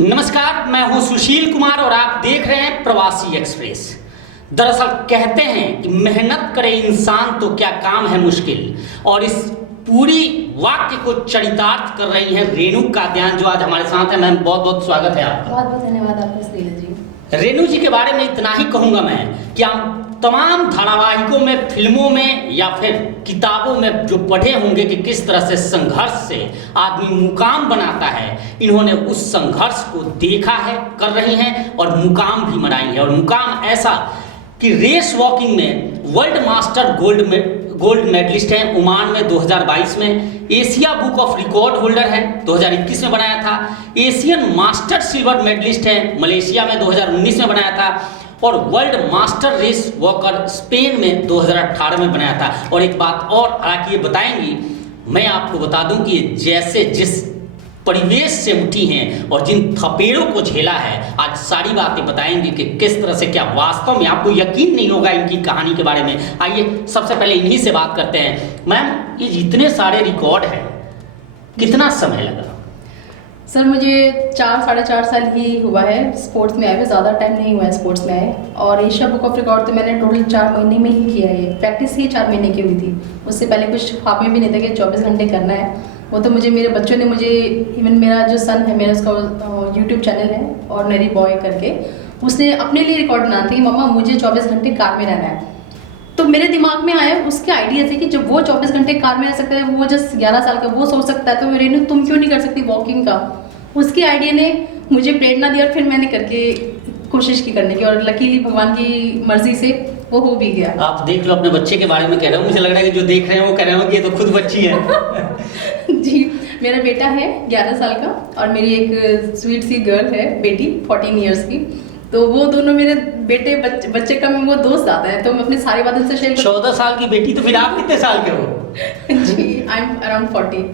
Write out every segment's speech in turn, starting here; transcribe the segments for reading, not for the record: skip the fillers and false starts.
नमस्कार, मैं हूं सुशील कुमार और आप देख रहे हैं प्रवासी एक्सप्रेस। दरअसल कहते हैं कि मेहनत करे इंसान तो क्या काम है मुश्किल, और इस पूरी वाक्य को चरितार्थ कर रही हैं रेणु कात्यायन जो आज हमारे साथ है। मैम, बहुत बहुत स्वागत है आपका। बहुत बहुत धन्यवाद आपका सुशील जी। रेणु जी के बारे में इतना ही कहूंगा मैं कि हम तमाम धारावाहिकों में, फिल्मों में या फिर किताबों में जो पढ़े होंगे कि किस तरह से संघर्ष से आदमी मुकाम बनाता है, इन्होंने उस संघर्ष को देखा है, कर रही हैं और मुकाम भी बनाई है। और मुकाम ऐसा कि रेस वॉकिंग में वर्ल्ड मास्टर गोल्ड मेडलिस्ट हैं ओमान में 2022 में, Asia book of record holder है 2021 में बनाया था, एशियन मास्टर सिल्वर मेडलिस्ट है मलेशिया में 2019 में बनाया था, और world master race walker Spain में 2018 में बनाया था। और एक बात और, हालांकि ये बताएंगी, मैं आपको बता दूं कि जैसे जिस परिवेश से उठी हैं और जिन थपेड़ों को झेला है, आज सारी बातें बताएंगे कि किस तरह से, क्या वास्तव में आपको यकीन नहीं होगा इनकी कहानी के बारे में। आइए सबसे पहले इन्हीं से बात करते हैं। मैम, ये जितने सारे रिकॉर्ड हैं, कितना समय लगा? सर, मुझे 4-4.5 साल ही हुआ है स्पोर्ट्स में आए हुए, ज़्यादा टाइम नहीं हुआ है स्पोर्ट्स में आए। और एशिया बुक ऑफ रिकॉर्ड तो मैंने टोटल 4 महीने में ही किया है। प्रैक्टिस ही 4 महीने की हुई थी, उससे पहले कुछ हाथ में भी नहीं था कि 24 घंटे करना है। वो तो मुझे मेरे बच्चों ने, मुझे इवन मेरा जो सन है, मेरा उसका यूट्यूब चैनल है ऑर्डिनरी बॉय करके, उसने अपने लिए रिकॉर्ड बना था कि मम्मा मुझे 24 घंटे कार में रहना है। तो मेरे दिमाग में आया उसके आइडिया से कि जब वो 24 घंटे कार में रह सकता है, वो जस्ट 11 साल का, वो सोच सकता है, तो रेनू तुम क्यों नहीं कर सकती वॉकिंग का? उसके आइडिया ने मुझे प्रेरणा दी और फिर मैंने करके कोशिश की करने की, और लकीली भगवान की मर्जी से वो हो भी गया। आप देख लो, अपने बच्चे के बारे में कह रहे हो, मुझे लग रहा है कि जो देख रहे हैं वो कह रहे हो कि ये तो खुद बच्ची है। जी, मेरा बेटा है 11 साल का और मेरी एक स्वीट सी गर्ल है बेटी 14 इयर्स की। तो वो दोनों मेरे बेटे बच्चे का वो दोस्त आता है, तो मैं अपनी सारी बातें से शेयर 14 साल की बेटी, तो फिर आप कितने साल के हो? जी, आई एम अराउंड 40।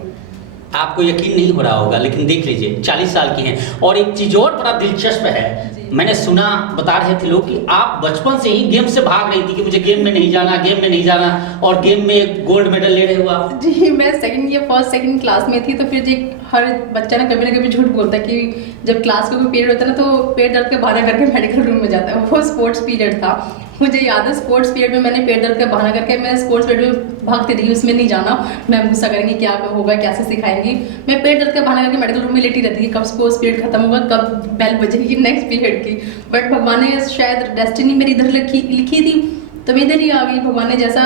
आपको यकीन नहीं हो रहा होगा, लेकिन देख लीजिए 40 साल की हैं। और एक चीज और बड़ा दिलचस्प है, मैंने सुना, बता रहे थे लोग कि आप बचपन से ही गेम से भाग रही थी कि मुझे गेम में नहीं जाना, गेम में नहीं जाना, और गेम में एक गोल्ड मेडल ले रहे हो आप। जी, मैं सेकंड क्लास में थी, तो फिर जी हर बच्चा ना कभी झूठ बोलता है कि जब क्लास का कोई पीरियड होता है ना, तो पेट दर्द के बहाना करके मेडिकल रूम में जाता है। वो स्पोर्ट्स पीरियड था, मुझे याद है स्पोर्ट्स पीरियड में मैंने पेट दर्द का बहाना करके मैं स्पोर्ट्स पीरियड में भागती रही, उसमें नहीं जाना, मैम गुस्सा करेंगी, क्या होगा, कैसे सिखाएंगी। मैं पेट दर्द का बहाना करके मेडिकल रूम में लेटी रहती थी, कब स्पोर्ट्स पीरियड खत्म होगा, कब बेल बजेगी नेक्स्ट पीरियड की। बट भगवान ने शायद डेस्टिनी मेरी इधर लिखी थी, तो मैं इधर ही आ गई। भगवान ने जैसा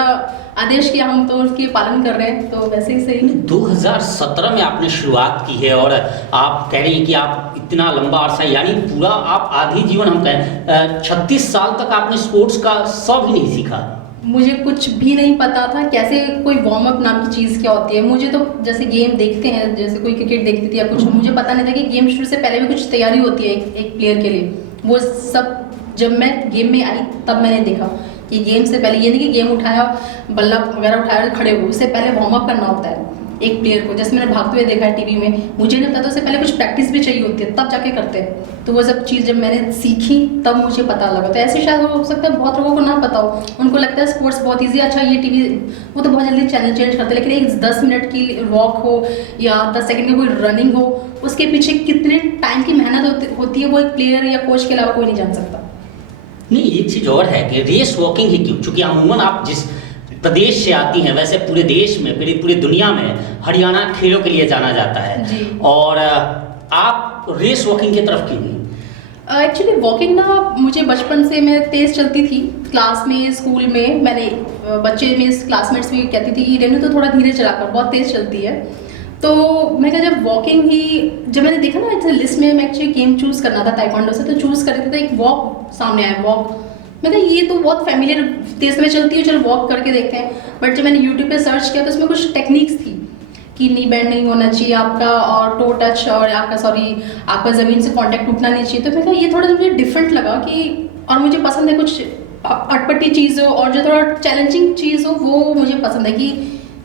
आदेश किया, हम तो उसके पालन कर रहे हैं, तो वैसे ही सही। 2017 में आपने शुरुआत की है और आप कह रही हैं कि आप इतना लंबा अरसा, यानी पूरा आप आधी जीवन, हम कहें 36 साल तक आपने स्पोर्ट्स का सब ही नहीं सीखा। मुझे कुछ भी नहीं पता था कैसे कोई वार्म अप नाम की चीज़ क्या होती है। मुझे तो जैसे गेम देखते हैं, जैसे कोई क्रिकेट देखती थी या कुछ, मुझे पता नहीं था कि गेम शुरू से पहले भी कुछ तैयारी होती है एक प्लेयर के लिए। वो सब जब मैं गेम में आई तब मैंने देखा कि गेम से पहले ये नहीं कि गेम उठाया, बल्ला वगैरह उठाया खड़े हो, उससे पहले वार्म अप करना होता है एक प्लेयर को। जैसे मैंने भागते हुए देखा है टीवी में, मुझे नहीं पता था, उससे पहले कुछ प्रैक्टिस भी चाहिए होती है, तब जाके करते हैं। तो वो सब चीज़ जब मैंने सीखी तब मुझे पता लगा। तो ऐसे शायद हो सकता है बहुत लोगों को ना पता हो, उनको लगता है स्पोर्ट्स बहुत ईजी, अच्छा ये टीवी वो तो बहुत जल्दी चैनल चेंज करते हैं, लेकिन एक 10 मिनट की वॉक हो या 10 सेकंड की कोई रनिंग हो, उसके पीछे कितने टाइम की मेहनत होती है, वो एक प्लेयर या कोच के अलावा कोई नहीं जान सकता। नहीं, एक चीज और है कि रेस वॉकिंग ही क्यों, चूंकि अमूमन आप जिस प्रदेश से आती हैं, वैसे पूरे देश में, पूरी दुनिया में हरियाणा खेलों के लिए जाना जाता है जी। और आप रेस वॉकिंग की तरफ क्यों नहीं? एक्चुअली वॉकिंग ना मुझे बचपन से, मैं तेज़ चलती थी क्लास में, स्कूल में। मैंने बच्चे में क्लासमेट्स भी कहती थी कि रेनू तो थोड़ा धीरे चला कर, बहुत तेज़ चलती है। तो मैं कहा जब वॉकिंग ही, जब मैंने देखा ना ऐसे लिस्ट में, मैं एक्चुअली गेम चूज़ करना था ताइक्वांडो से, तो चूज़ कर रही थी, तो एक वॉक सामने आया, वॉक। मैं कहा ये तो बहुत फैमिलियर, तेज़ में चलती है, चलो वॉक करके देखते हैं। बट जब मैंने यूट्यूब पे सर्च किया तो उसमें कुछ टेक्निक्स थी कि नी बैंड नहीं होना चाहिए आपका, और टो टच, और आपका ज़मीन से कांटेक्ट टूटना नहीं चाहिए। तो मैं कहा ये थोड़ा मुझे डिफरेंट लगा कि, और मुझे पसंद है कुछ अटपटी चीज़ हो और जो थोड़ा चैलेंजिंग चीज़ हो, वो मुझे पसंद है कि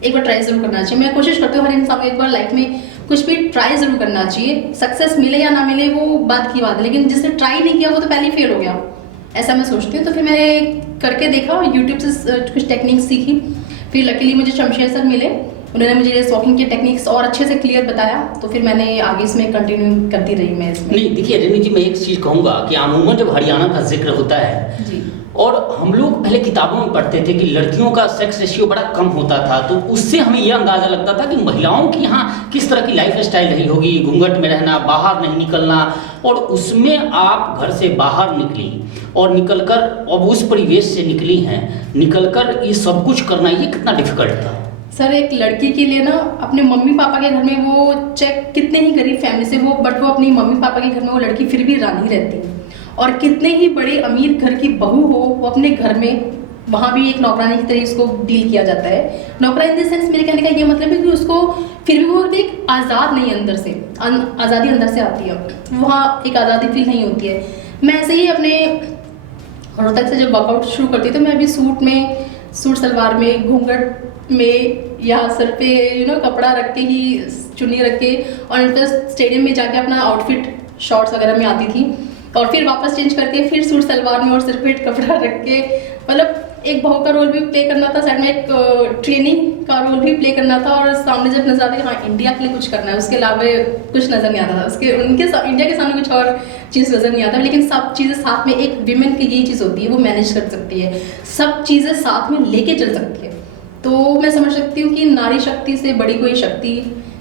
एक बार ट्राई ज़रूर करना चाहिए। मैं कोशिश करती हूँ हर इंसान को एक बार लाइफ में कुछ भी ट्राई ज़रूर करना चाहिए। सक्सेस मिले या ना मिले वो बात की बात है, लेकिन जिसने ट्राई नहीं किया वो तो पहले ही फेल हो गया, ऐसा मैं सोचती हूँ। तो फिर मैंने करके देखा, यूट्यूब से कुछ टेक्निक्स सीखी, फिर लकीली मुझे शमशेर सर मिले उन्होंने मुझे ये वॉकिंग के टेक्निक्स और अच्छे से क्लियर बताया, तो फिर मैंने आगे इसमें कंटिन्यू करती रही मैं इसमें। नहीं देखिए रेणु जी, मैं एक चीज़ कहूँगा कि अमूमन जब हरियाणा का जिक्र होता है जी और हम लोग पहले किताबों में पढ़ते थे कि लड़कियों का सेक्स रेशियो बड़ा कम होता था, तो उससे हमें यह अंदाज़ा लगता था कि महिलाओं की यहाँ किस तरह की लाइफ स्टाइल रही होगी, घूंघट में रहना, बाहर नहीं निकलना, और उसमें आप घर से बाहर निकली और निकलकर अब उस परिवेश से निकली हैं, निकलकर ये सब कुछ करना ये कितना डिफिकल्ट था? सर, एक लड़की के लिए ना अपने मम्मी पापा के घर में वो चेक कितने ही गरीब फैमिली से हो, बट वो अपनी मम्मी पापा के घर में वो लड़की फिर भी रानी रहती है। और कितने ही बड़े अमीर घर की बहू हो, वो अपने घर में वहाँ भी एक नौकरानी की तरह उसको डील किया जाता है। नौकरानी इन द सेंस मेरे कहने का ये मतलब है कि उसको फिर भी वो एक आज़ाद नहीं, अंदर से आज़ादी अंदर से आती है, वहाँ एक आज़ादी फील नहीं होती है। मैं ऐसे ही अपने रोहतक से जब वर्कआउट शुरू करती तो मैं अभी सूट सलवार में, घूंघट में, या सर पे कपड़ा रख के ही, चुन्नी रख के, और फिर स्टेडियम में जाके अपना आउटफिट शॉर्ट्स वगैरह में आती थी, और फिर वापस चेंज करके फिर सूट सलवार में और सिर पे कपड़ा रख के, मतलब एक बहू का रोल भी प्ले करना था, साइड में एक ट्रेनिंग का रोल भी प्ले करना था, और सामने जब नजर आता है कि हाँ इंडिया के लिए कुछ करना है, उसके अलावा कुछ नज़र नहीं आता था। इंडिया के सामने कुछ और चीज़ नज़र नहीं आता, लेकिन सब चीज़ें साथ में, एक विमेन की यही चीज़ होती है, वो मैनेज कर सकती है, सब चीज़ें साथ में लेके चल सकती है। तो मैं समझ सकती हूँ कि नारी शक्ति से बड़ी कोई शक्ति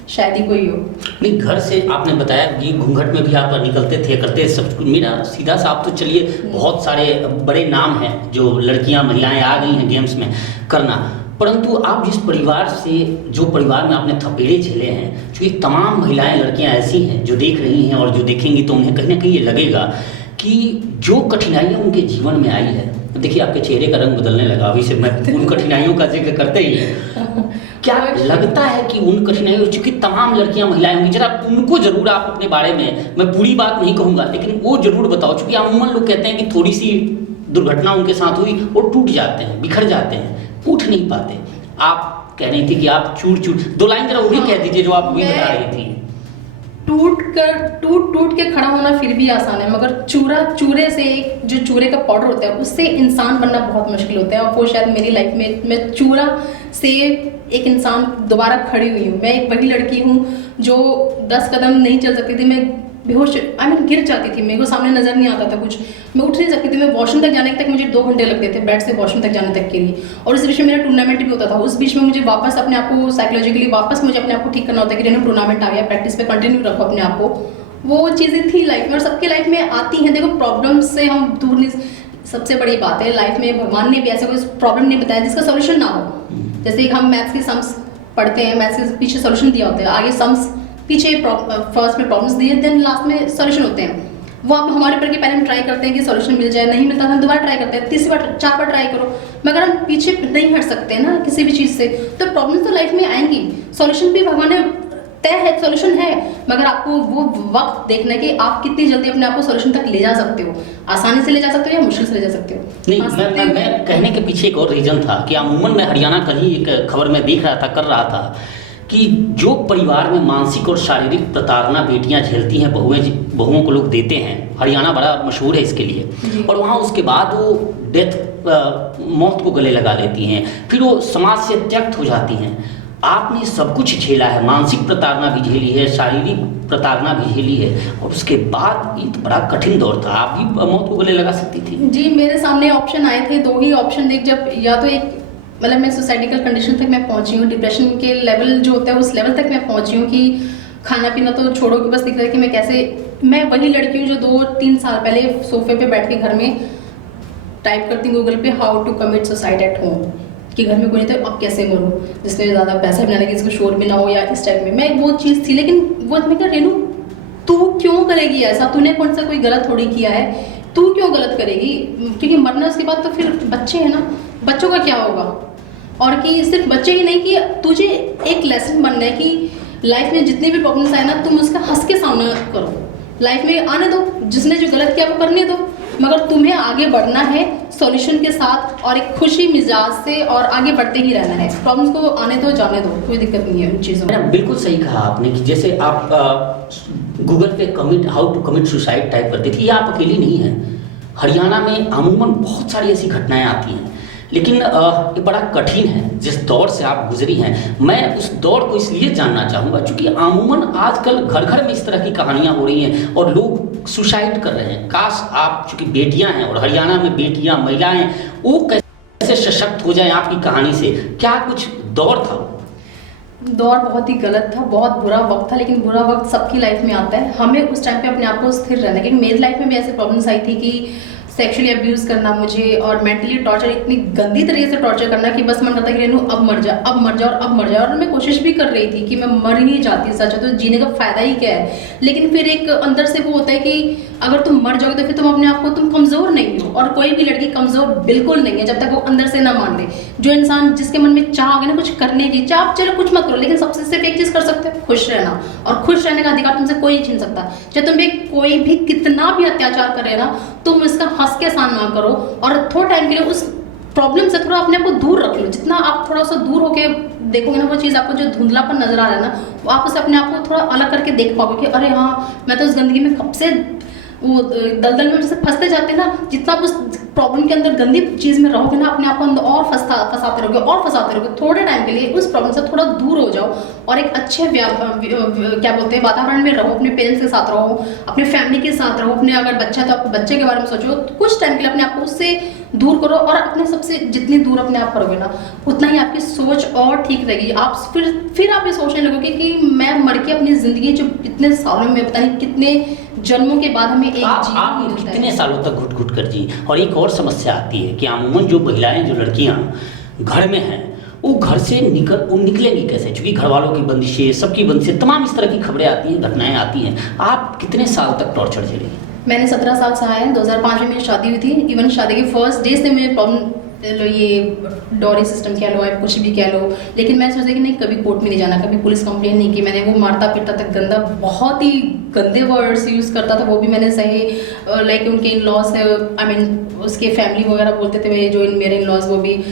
शायद ही कोई हो। नहीं, घर से आपने बताया कि घूंघट में भी आप निकलते थे, करते सब कुछ। मेरा सीधा सा, आप तो चलिए बहुत सारे बड़े नाम हैं जो लड़कियां, महिलाएं आ गई हैं गेम्स में करना, परंतु आप जिस परिवार से, जो परिवार में आपने थपेड़े झेले हैं, जो ये तमाम महिलाएं, लड़कियां ऐसी हैं जो देख रही हैं और जो देखेंगी तो उन्हें कहीं ना कहीं ये लगेगा कि जो कठिनाइयाँ उनके जीवन में आई है, देखिए आपके चेहरे का रंग बदलने लगा अभी से, मैं उन कठिनाइयों का जिक्र करते ही क्या लगता है कि उन कठिनाइयों, चूंकि तमाम लड़कियां, महिलाएं होंगी, जरा उनको जरूर आप अपने बारे में, मैं पूरी बात नहीं कहूँगा लेकिन वो जरूर बताओ, चूंकि अमूमन लोग कहते हैं कि थोड़ी सी दुर्घटना उनके साथ हुई और टूट जाते हैं, बिखर जाते हैं, उठ नहीं पाते। आप कह रही थी कि आप चूर 2 लाइन जरा वो भी कह दीजिए जो आप अभी बता रही थी। टूट के खड़ा होना फिर भी आसान है, मगर चूरे से, जो चूरे का पाउडर होता है उससे इंसान बनना बहुत मुश्किल होता है, और वो शायद मेरी लाइफ में मैं चूरा से एक इंसान दोबारा खड़ी हुई हूँ। मैं एक वही लड़की हूँ जो 10 कदम नहीं चल सकती थी, मैं बेहोश, गिर जाती थी, मेरे को सामने नजर नहीं आता था कुछ, मैं उठ नहीं सकती थी, मैं वॉशरूम तक जाने तक मुझे 2 घंटे लगते थे, बेड से वॉशरूम तक जाने तक के लिए। और इस बीच में मेरा टूर्नामेंट भी होता था, उस बीच में मुझे वापस अपने आप को साइकोलॉजिकली वापस मुझे अपने आप को ठीक करना होता है कि टूर्नामेंट आ गया, प्रैक्टिस पे कंटिन्यू रखो अपने आप को। वो चीज़ें थी लाइफ में, और सबके लाइफ में आती हैं। देखो, प्रॉब्लम से हम दूर नहीं, सबसे बड़ी बात है लाइफ में भगवान ने भी ऐसा कोई प्रॉब्लम नहीं बताया जिसका सोल्यूशन ना हो। जैसे हम मैथ्स के सम्स पढ़ते हैं, मैथ्स के पीछे सोल्यूशन दिया होता है, आगे सम्स पीछे फर्स्ट में प्रॉब्लम्स दिए, देन लास्ट में सोल्यूशन होते हैं। वो आप हमारे ऊपर के पहले हम ट्राई करते हैं कि सोल्यूशन मिल जाए, नहीं मिलता हम दोबारा ट्राई करते हैं, तीसरी बार 4 बार ट्राई करो, मगर हम पीछे नहीं हट सकते हैं ना किसी भी चीज़ से। तो प्रॉब्लम्स तो लाइफ में आएंगी, सोल्यूशन भी भगवान ने तय है, सोल्यूशन है, मगर आपको वो वक्त देखना है कि आप कितनी जल्दी अपने आप को सोल्यूशन तक ले जा सकते हो, आसानी से ले जा सकते हो या मुश्किल से ले जा सकते हो। नहीं, मैं कहने के पीछे एक और रीजन था कि अमूमन मैं हरियाणा कल ही एक खबर में देख रहा था, कर रहा था कि जो परिवार में मानसिक और शारीरिक प्रताड़ना बेटियां झेलती हैं, बहुओं को लोग देते हैं, हरियाणा बड़ा मशहूर है इसके लिए, और वहाँ उसके बाद वो मौत को गले लगा लेती हैं, फिर वो समाज से त्यक्त हो जाती हैं। आपने सब कुछ झेला है, मानसिक प्रताड़ना भी झेली है, शारीरिक प्रताड़ना भी झेली है, और उसके बाद ये तो बड़ा कठिन दौर था, आप भी मौत को गले लगा सकती थी। जी, मेरे सामने ऑप्शन आए थे, 2 ही ऑप्शन देख, जब या तो एक, मतलब मैं सोसाइटिकल कंडीशन तक मैं पहुंची हूँ, डिप्रेशन के लेवल जो होता है उस लेवल तक मैं पहुंची हूँ कि खाना पीना तो छोड़ो, कि बस दिख रहा है कि मैं वही लड़की हूँ जो 2-3 साल पहले सोफे पे बैठ के घर में टाइप करती हूँ गूगल पे, how to commit suicide at home, कि घर में कोई नहीं तो अब कैसे मरूँ, जिसमें ज़्यादा पैसा भी ना लगे, जिसको शोर भी ना हो, या इस टाइप में मैं वो चीज़ थी। लेकिन वो मैं क्या, रेनू तू क्यों करेगी ऐसा, तूने कौन सा कोई गलत थोड़ी किया है, तू क्यों गलत करेगी, क्योंकि मरना उसके बाद तो फिर बच्चे हैं ना, बच्चों का क्या होगा। और कि सिर्फ बच्चे ही नहीं, कि तुझे एक लेसन बनना है कि लाइफ में जितने भी प्रॉब्लम्स आए ना, तुम उसका हंस के सामना करो, लाइफ में आने दो, जिसने जो गलत किया वो करने दो, मगर तुम्हें आगे बढ़ना है सॉल्यूशन के साथ और एक खुशी मिजाज से, और आगे बढ़ते ही रहना है, प्रॉब्लम्स को आने दो, जाने दो, कोई दिक्कत नहीं है उन चीज़ों में। बिल्कुल सही कहा आपने कि जैसे आप गूगल पे how to commit suicide type करती थी, ये आप अकेली नहीं है, हरियाणा में अमूमन बहुत सारी ऐसी घटनाएं आती हैं लेकिन ये बड़ा कठिन है जिस दौर से आप गुजरी हैं। मैं उस दौर को इसलिए जानना चाहूँगा क्योंकि अमूमन आजकल घर घर में इस तरह की कहानियाँ हो रही हैं और लोग सुसाइड कर रहे हैं। काश आप चूँकि बेटियाँ हैं और हरियाणा में बेटियाँ महिलाएं वो कैसे सशक्त हो जाएं आपकी कहानी से, क्या कुछ दौर था? दौर बहुत ही गलत था, बहुत बुरा वक्त था, लेकिन बुरा वक्त सबकी लाइफ में आता है। हमें उस टाइम पे अपने आप को स्थिर रहना है, क्योंकि मेरी लाइफ में भी ऐसे प्रॉब्लम्स आई थी कि सेक्सुअली अब्यूज़ करना मुझे और मेंटली टॉर्चर, इतनी गंदी तरीके से टॉर्चर करना कि बस मन करता है कि रेनू अब मर जा, अब मर जा और अब मर जा। और मैं कोशिश भी कर रही थी कि मैं मर ही नहीं जाती, सच है तो जीने का फ़ायदा ही क्या है। लेकिन फिर एक अंदर से वो होता है कि अगर तुम मर जाओगे तो फिर तुम अपने आप को, तुम कमज़ोर नहीं हो, और कोई भी लड़की कमज़ोर बिल्कुल नहीं है जब तक वो अंदर से ना मान ले। जो इंसान जिसके मन में चाह होगी ना कुछ करने की, चाह आप चलो कुछ मत करो, लेकिन सबसे सिर्फ एक चीज़ कर सकते हो, खुश रहना। और खुश रहने का अधिकार तुमसे कोई छीन सकता। चाहे तुम पे कोई भी कितना भी अत्याचार करे ना, तुम इसका हंस के सामना करो और थोड़ा टाइम के लिए उस प्रॉब्लम से थोड़ा अपने आप को दूर रख लो। जितना आप थोड़ा सा दूर होके देखोगे ना वो चीज़, आपको जो धुंधलापन नजर आ रहा है ना, वो आप उसे अपने आप को थोड़ा अलग करके देख पाओगे कि अरे हाँ, मैं तो उस गंदगी में कब से, वो दलदल में जैसे फंसते जाते हैं ना, जितना आप उस प्रॉब्लम के अंदर गंदी चीज़ में रहोगे ना, अपने आप को अंदर और फंसाते रहोगे और फंसाते रहोगे। थोड़े टाइम के लिए उस प्रॉब्लम से थोड़ा दूर हो जाओ और एक अच्छे क्या बोलते हैं वातावरण में रहो, अपने पेरेंट्स के साथ रहो, अपने फैमिली के साथ रहो, अपने अगर बच्चा है तो अपने बच्चे के बारे में सोचो। कुछ टाइम के लिए अपने आप को उससे दूर करो और अपने सबसे जितनी दूर अपने आप करोगे ना, उतना ही आपकी सोच और ठीक रहेगी। आप फिर आप ये सोचने लगोगे कि मैं मर के अपनी ज़िंदगी जो इतने सालों में, पता नहीं कितने जन्मों के बाद हमें एक आप कितने सालों तक घुट घुट कर जी। और एक और समस्या आती है कि अमूमन जो महिलाएं, जो लड़कियां घर में हैं, वो घर से निकलेंगी कैसे? क्योंकि घर वालों की बंदिशें, सबकी बंदिशें, तमाम इस तरह की खबरें आती हैं, घटनाएं आती हैं। आप कितने साल तक टॉर्चर झेली? मैंने 17 साल सहा है। 2005 में मेरी शादी हुई थी। इवन शादी के फर्स्ट डे से मेरे प्रॉब्लम, ये डॉरी सिस्टम कह लो, आप कुछ भी कह लो, लेकिन मैं सोचती कि नहीं, कभी कोर्ट में नहीं जाना, कभी पुलिस कंप्लेन नहीं की मैंने। वो मारता पीटता तक गंदा, बहुत ही गंदे वर्ड्स यूज़ करता था, वो भी मैंने सही। लाइक उनके इन लॉज है, आई मीन उसके फैमिली वगैरह बोलते थे मेरे इन लॉज, वो भी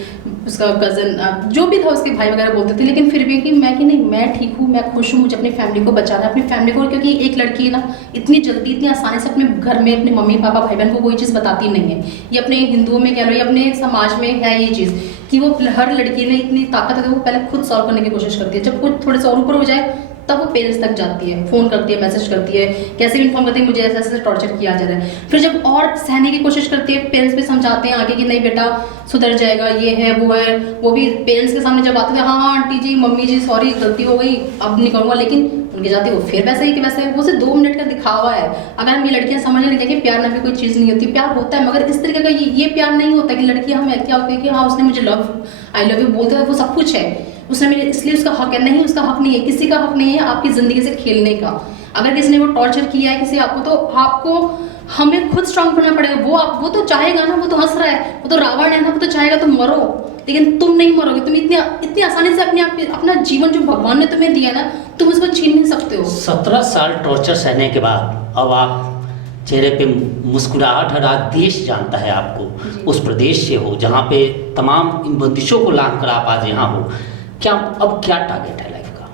उसका कज़न जो भी था उसके भाई वगैरह बोलते थे। लेकिन फिर भी कि नहीं, मैं ठीक हूँ, मैं खुश हूँ, मुझे अपनी फैमिली को बचाना है, अपनी फैमिली को। क्योंकि एक लड़की है ना, इतनी जल्दी इतनी आसानी से अपने घर में अपने मम्मी पापा भाई बहन को कोई चीज़ बताती नहीं है। ये अपने हिंदुओं में कह लो, ये अपने समाज में है ये चीज़ कि वो हर लड़की ने इतनी ताकत है, वो पहले खुद सॉल्व करने की कोशिश करती है। जब कुछ थोड़े से और ऊपर हो जाए तब वो पेरेंट्स तक जाती है, फ़ोन करती है, मैसेज करती है, कैसे भी इन्फॉर्म करती है मुझे ऐसे ऐसे टॉर्चर किया जा रहा है। फिर जब और सहने की कोशिश करती है, पेरेंट्स भी समझाते हैं आगे कि नहीं बेटा सुधर जाएगा, ये है वो है। वो भी पेरेंट्स के सामने जब आते थे, हाँ आंटी जी, मम्मी जी, सॉरी गलती हो गई, अब नहीं करूँगा। लेकिन उनके जाते वो फिर वैसे ही कि वैसे, वो सिर्फ 2 मिनट का दिखावा है। अगर हम ये लड़कियाँ समझने लगे कि प्यार ना भी कोई चीज़ नहीं होती, प्यार होता है, मगर इस तरीके का ये प्यार नहीं होता कि लड़की हमें क्या होती है कि हाँ उसने मुझे आई लव यू बोलते थे, वो सब कुछ है, उसने मेरे, इसलिए उसका हक है। नहीं, उसका हक नहीं है, किसी का हक नहीं है आपकी ज़िंदगी से खेलने का। अगर किसी ने वो टॉर्चर किया है किसी आपको, तो आपको हमें खुद स्ट्रांग करना पड़ेगा। वो तो चाहेगा ना, वो तो हंस रहा है, वो तो रावण है ना, वो तो चाहेगा तुम मरो, लेकिन तुम नहीं मरोगे। तुम इतनी आसानी से अपना जीवन जो भगवान ने तुम्हें दिया ना, तुम उसको छीन नहीं सकते हो। 17 साल टॉर्चर सहने के बाद अब आप चेहरे पे मुस्कुराहट है, आज देश जानता है आपको। उस प्रदेश से हो जहाँ पे तमाम इन बंदिशों को लांघ कर आप आज यहाँ हो। अब क्या टारगेट है लाइफ का?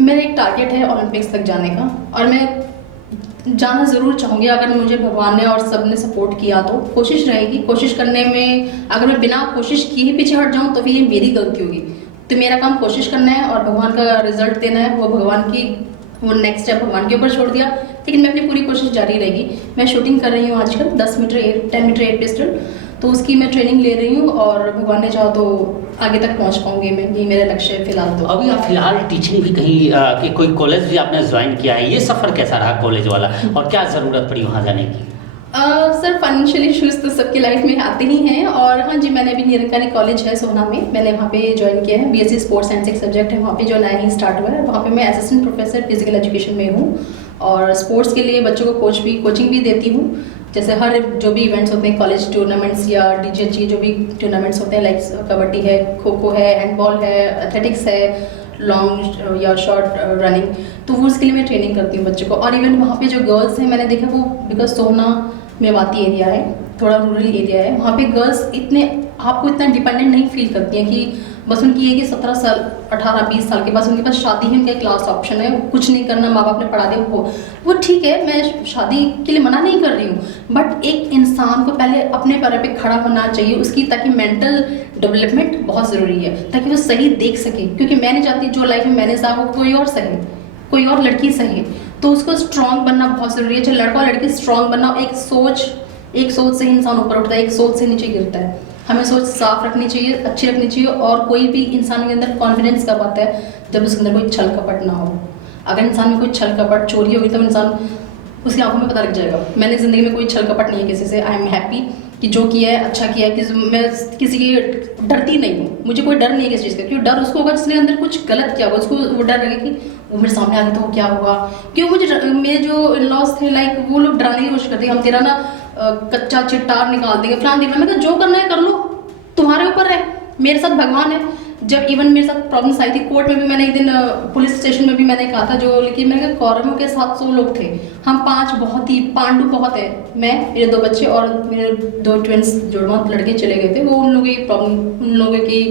मेरा एक टारगेट है ओलंपिक्स तक जाने का, और मैं जाना ज़रूर चाहूँगी। अगर मुझे भगवान ने और सब ने सपोर्ट किया तो कोशिश रहेगी। कोशिश करने में अगर मैं बिना कोशिश किए ही पीछे हट जाऊँ तो फिर ये मेरी गलती होगी। तो मेरा काम कोशिश करना है और भगवान का रिजल्ट देना है, वो भगवान की, वो नेक्स्ट स्टेप भगवान के ऊपर छोड़ दिया। लेकिन मैं अपनी पूरी कोशिश जारी रहेगी। मैं शूटिंग कर रही हूँ आजकल 10 मीटर एयर पिस्टल, तो उसकी मैं ट्रेनिंग ले रही हूँ और भगवान ने चाहा तो आगे तक पहुँच पाऊँगी मैं। ये मेरा लक्ष्य है फिलहाल। तो अभी आप फिलहाल टीचिंग भी कहीं कि कोई कॉलेज भी आपने ज्वाइन किया है, ये सफ़र कैसा रहा कॉलेज वाला, और क्या ज़रूरत पड़ी वहाँ जाने की? सर फाइनेंशियल इश्यूज़ तो सबकी लाइफ में आते ही हैं। और हाँ जी, मैंने अभी निरंकारी कॉलेज है सोहना में, मैंने वहाँ पे ज्वाइन किया है। BSc स्पोर्ट्स साइंस एक सब्जेक्ट है वहाँ पे, जो नया ही स्टार्ट हुआ है। वहाँ पे मैं असिस्टेंट प्रोफेसर फिजिकल एजुकेशन में हूँ और स्पोर्ट्स के लिए बच्चों को कोचिंग भी देती हूँ। जैसे हर जो भी इवेंट्स होते हैं, कॉलेज टूर्नामेंट्स या DGHE जो भी टूर्नामेंट्स होते हैं, लाइक कबड्डी है, खो खो है, हैंडबॉल है, एथलेटिक्स है, लॉन्ग या शॉर्ट रनिंग, तो वो उसके लिए मैं ट्रेनिंग करती हूँ बच्चों को। और इवन वहाँ पे जो गर्ल्स हैं मैंने देखा, वो बिकॉज सोहना मेवाती एरिया है, थोड़ा रूरल एरिया है, वहाँ पे गर्ल्स आपको इतना डिपेंडेंट नहीं फील करती हैं कि बस उनकी ये कि 17 साल 18-20 साल के बाद उनके पास शादी है, उनका एक लास्ट ऑप्शन है, कुछ नहीं करना, माँ बाप ने पढ़ा दिया वो ठीक है, मैं शादी के लिए मना नहीं कर रही हूँ, बट एक इंसान को पहले अपने पैरों पे खड़ा होना चाहिए उसकी, ताकि मेंटल डेवलपमेंट बहुत ज़रूरी है, ताकि वो सही देख सके, क्योंकि मैं नहीं चाहती जो लाइफ में मैंने सहा वो कोई और सहे, कोई और लड़की सहे, तो उसको स्ट्रांग बनना बहुत ज़रूरी है, चाहे लड़का और लड़की स्ट्रांग बनना। एक सोच से ही इंसान ऊपर उठता है, एक सोच से नीचे गिरता है। हमें सोच साफ रखनी चाहिए, अच्छी रखनी चाहिए, और कोई भी इंसान के अंदर कॉन्फिडेंस कब आता है, जब उसके अंदर कोई छल कपट ना हो। अगर इंसान में कोई छल कपट चोरी होगी तो इंसान उसकी आंखों में पता लग जाएगा। मैंने ज़िंदगी में कोई छल कपट नहीं है किसी से, आई एम हैप्पी कि जो किया है अच्छा किया है, कि मैं किसी की डरती नहीं हूँ, मुझे कोई डर नहीं है किसी चीज़ का, क्योंकि डर उसको होगा जिसने अंदर कुछ गलत किया होगा, उसको वो डर लगे कि वो मेरे सामने आ गया तो वो क्या होगा। क्यों मेरे जो इन-लॉज थे लाइक वो लोग डराने की कोशिश करते हैं, हम तेरा ना कच्चा चिट्टा निकाल देंगे फलान देंगे। मैं जो करना है कर लो, तुम्हारे ऊपर है, मेरे साथ भगवान है। जब इवन मेरे साथ प्रॉब्लम्स आई थी कोर्ट में भी, मैंने एक दिन पुलिस स्टेशन में भी मैंने कहा था, जो लेकिन मैंने कौरवों के 700 लोग थे, हम 5 बहुत ही पांडु बहुत है, मैं, मेरे 2 बच्चे और मेरे 2 ट्विंस जुड़वा लड़के चले गए थे, वो उन लोगों की प्रॉब्लम, उन लोगों की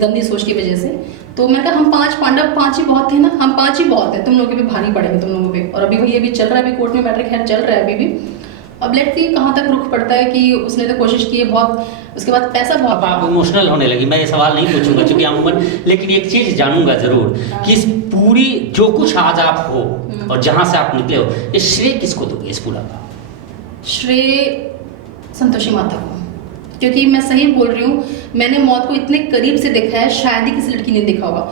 गंदी सोच की वजह से। तो मैंने कहा हम 5 पांडव 5 ही बहुत थे ना, हम 5 ही बहुत है, तुम लोगों पे भारी पड़ेंगे तुम लोगों पे। और अभी वही अभी चल रहा है, अभी कोर्ट में मैटर खैर चल रहा है अभी भी। अब लेट्स सी कहाँ तक रुख पड़ता है, कि उसने तो कोशिश की है बहुत, उसके बाद पैसा बहुत। अब आप इमोशनल होने लगी, मैं ये सवाल नहीं पूछूंगा क्योंकि अमूमन, लेकिन एक चीज़ जानूंगा ज़रूर कि इस पूरी जो कुछ आज आप हो और जहाँ से आप निकले हो, ये श्रेय किसको दोगे इस पूरा का? श्रेय संतोषी माता को, क्योंकि मैं सही बोल रही हूँ, मैंने मौत को इतने करीब से देखा है, शायद ही किसी लड़की ने देखा होगा।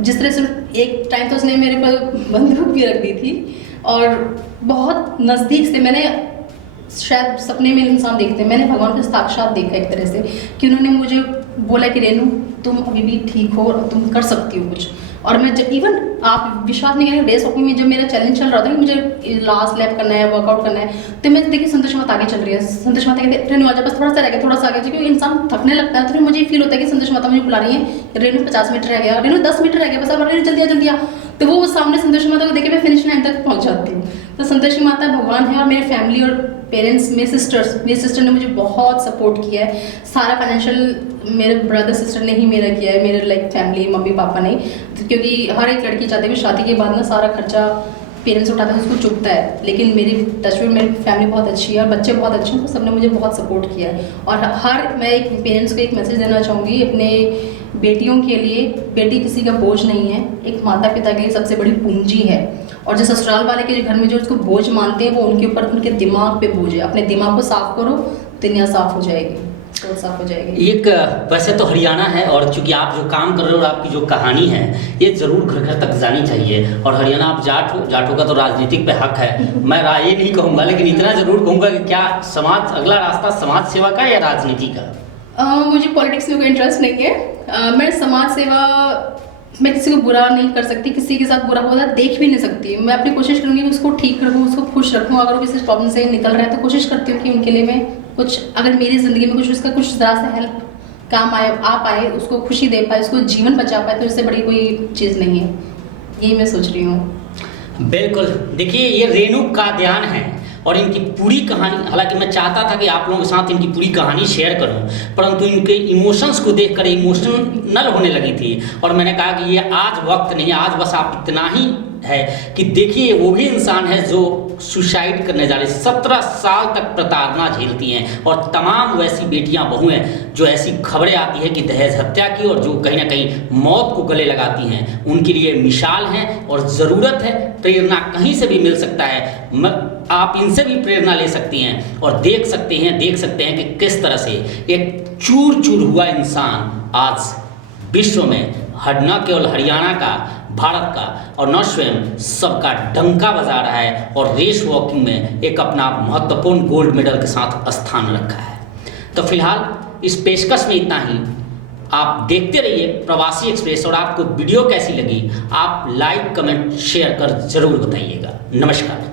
जिस तरह से एक टाइम तो उसने मेरे पर बंदूक भी रख दी थी, और बहुत नज़दीक से मैंने, शायद सपने में इंसान देखते हैं, मैंने भगवान को साक्षात देखा एक तरह से, कि उन्होंने मुझे बोला कि रेनू तुम अभी भी ठीक हो और तुम कर सकती हो कुछ। और मैं जब इवन आप विश्वास नहीं करेंगे, रेस वॉकिंग में जब मेरा चैलेंज चल रहा था कि मुझे लास्ट लैप करना है, वर्कआउट करना है, तो मैं देखिए संतोषी माता आगे चल रही है, संतोषी माता कहते रेनू आजा, बस थोड़ा सा रह गया, थोड़ा सा आगे, क्योंकि इंसान थकने लगता है, तो फिर मुझे फील होता है कि संतोषी माता मुझे बुला रही है, रेनू 50 मीटर रह गया, रेनू 10 मीटर रह गया, बस अब रेनू जल्दी आ। तो वो सामने संतोषी माता को देखे मैं फिनिश लाइन तक पहुँच जाती हूँ। तो संतोषी माता भगवान है, और मेरे फैमिली और पेरेंट्स, मेरी सिस्टर ने मुझे बहुत सपोर्ट किया है, सारा फाइनेंशियल मेरे ब्रदर सिस्टर ने ही मेरा किया है, मेरे लाइक फैमिली मम्मी पापा ने, क्योंकि हर एक लड़की चाहती है कि शादी के बाद ना सारा खर्चा पेरेंट्स उठाते हैं, उसको चुभता है, लेकिन मेरी टचवुड मेरी फैमिली बहुत अच्छी है और बच्चे बहुत अच्छे हैं, तो सबने मुझे बहुत सपोर्ट किया है। और मैं एक पेरेंट्स को एक मैसेज देना चाहूँगी अपने बेटियों के लिए, बेटी किसी का बोझ नहीं है, एक माता पिता के लिए सबसे बड़ी पूंजी है, और जो ससुराल वाले के घर में जो उसको बोझ मानते हैं, वो उनके ऊपर उनके दिमाग पे बोझ है। अपने दिमाग को साफ करो, दुनिया साफ हो जाएगी, तो साफ हो जाएगी। एक वैसे तो हरियाणा है, और चूंकि आप जो काम कर रहे हो और आपकी जो कहानी है ये ज़रूर घर घर तक जानी चाहिए। और हरियाणा आप जाटों का तो राजनीतिक पे हक है, मैं ये नहीं कहूँगा, लेकिन इतना ज़रूर कहूँगा कि क्या समाज, अगला रास्ता समाज सेवा का या राजनीति का? मुझे पॉलिटिक्स में कोई इंटरेस्ट नहीं है। मैं समाज सेवा, मैं किसी को बुरा नहीं कर सकती, किसी के साथ बुरा होता देख भी नहीं सकती। मैं अपनी कोशिश करूँगी कि उसको ठीक रखूँ, उसको खुश रखूँ। अगर वो किसी प्रॉब्लम से निकल रहा है तो कोशिश करती हूँ कि उनके लिए मैं कुछ, अगर मेरी ज़िंदगी में कुछ उसका कुछ ज़रा सा हेल्प काम आए, आ पाए, उसको खुशी दे पाए, उसको जीवन बचा पाए, तो इससे बड़ी कोई चीज़ नहीं है। यही मैं सोच रही हूँ। बिल्कुल, देखिए ये रेणु कादयान है और इनकी पूरी कहानी, हालांकि मैं चाहता था कि आप लोगों के साथ इनकी पूरी कहानी शेयर करूं, परंतु इनके इमोशंस को देखकर इमोशनल होने लगी थी, और मैंने कहा कि ये आज वक्त नहीं, आज बस आप इतना ही है कि देखिए वो भी इंसान है जो सुसाइड करने जा रही, 17 साल तक प्रताड़ना झेलती हैं, और तमाम वैसी बेटियां बहू हैं जो ऐसी खबरें आती है कि दहेज हत्या की, और जो कहीं ना कहीं मौत को गले लगाती हैं, उनके लिए मिसाल हैं और ज़रूरत है। प्रेरणा कहीं से भी मिल सकता है, आप इनसे भी प्रेरणा ले सकती हैं और देख सकते हैं कि किस तरह से एक चूर चूर हुआ इंसान आज विश्व में न केवल हरियाणा का, भारत का और न स्वयं सबका डंका बजा रहा है, और रेस वॉकिंग में एक अपना महत्वपूर्ण गोल्ड मेडल के साथ स्थान रखा है। तो फिलहाल इस पेशकश में इतना ही। आप देखते रहिए प्रवासी एक्सप्रेस, और आपको वीडियो कैसी लगी आप लाइक कमेंट शेयर कर जरूर बताइएगा। नमस्कार।